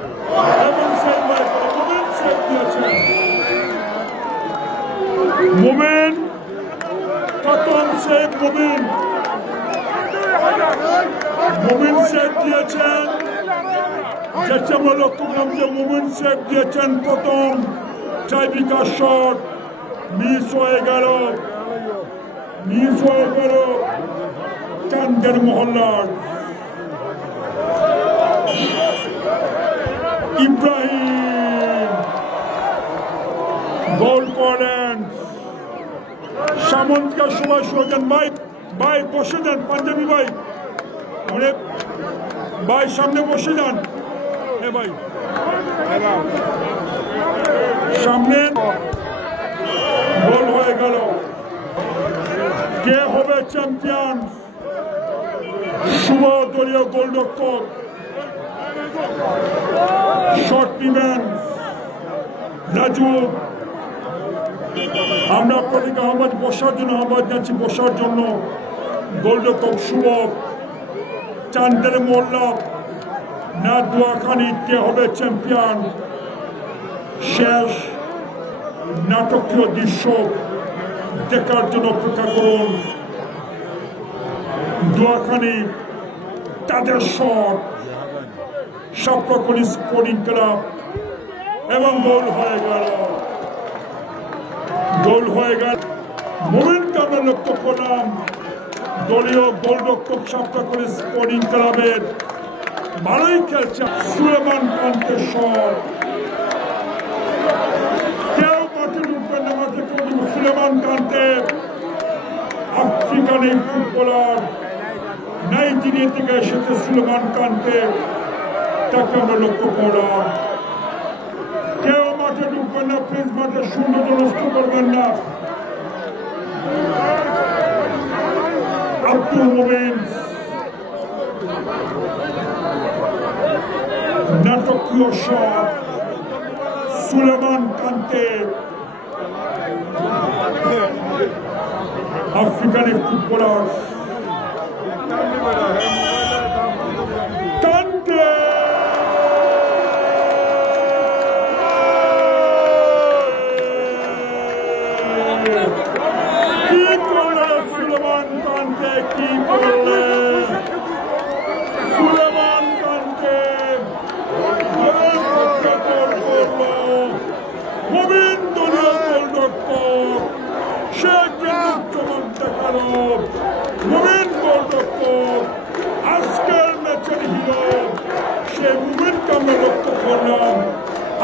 দিয়েছেন এবং সেই মোমেন সেভ দিয়েছেন। মোমেন প্রথম সেভ মোমেন সেভ দিয়েছেন। যেটা আমরা লক্ষ্য করলাম যে মোমেন সেভ দিয়েছেন প্রথম টাইব্রেকার শট মিস হয়ে গেল চান্দের মহল্লার ইব্রাহিম গোল করেন। সামন্তকে সবাই সোজেন ভাই বসে যান, পাঞ্জাবি ভাই ভাই সামনে বসে যান। ভাই সামনে গোল হয়ে গেল। কে হবে চ্যাম্পিয়ন? শুভ দলীয় গোলরক্ষক শট নিবেন রাজু। আমরা আপনাদেরকে আহ্বান বসার জন্য আহ্বান জানাচ্ছি, বসার জন্য। গোলরক্ষক শুভ, চান্দের মোল্লা না দোয়াখানি, কে হবে চ্যাম্পিয়ন? শেষ নাটকীয় দৃশ্য দেখার জন্য অপেক্ষা করুন। দোয়াখানি তাদের শট, সাপ্তাহিক স্পোর্টিং ক্লাব এবং গোল হয়ে গেল। মোমেনকে আমরা লক্ষ্য করলাম দলীয় গোলরক্ষক সাপ্তাহিক স্পোর্টিং ক্লাবের ভালোই খেলছে সুলেমান কান্তের শট। কেউ মাঠে ঢুকবেন না, মাঠে সুলেমান কান্তে আফ্রিকান এই ফুটবলার, নাইজেরিয়া থেকে এসেছে সুলেমান কান্তে, তাকে আমরা লক্ষ্য করলাম। কেউ মাঠে ঢুকবেন না, প্লিজ মাঠে সৌন্দর্য নষ্ট করবেন না। আব্দুল মোমেন নাটকীয় শট, সুলেমান কান্তে আফ্রিকানের ফুটবলার কান্তে কি করলে সুলেমান কান্তে, কি করলে সুলেমান কান্তে মোমেন দলীয় গোলরক্ষক সে চমক দেখালো। মোমেন গোলরক্ষক আজকের ম্যাচের হিরো, সে মোমেনকে আমরা লক্ষ্য করলাম।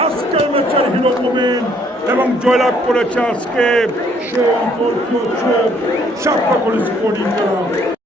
আজকের ম্যাচের হিরো মোমেন এবং জয়লাভ করেছে আজকে সেই গোলটি হচ্ছে সাপ্তাহিক স্পোর্টিং ক্লাব।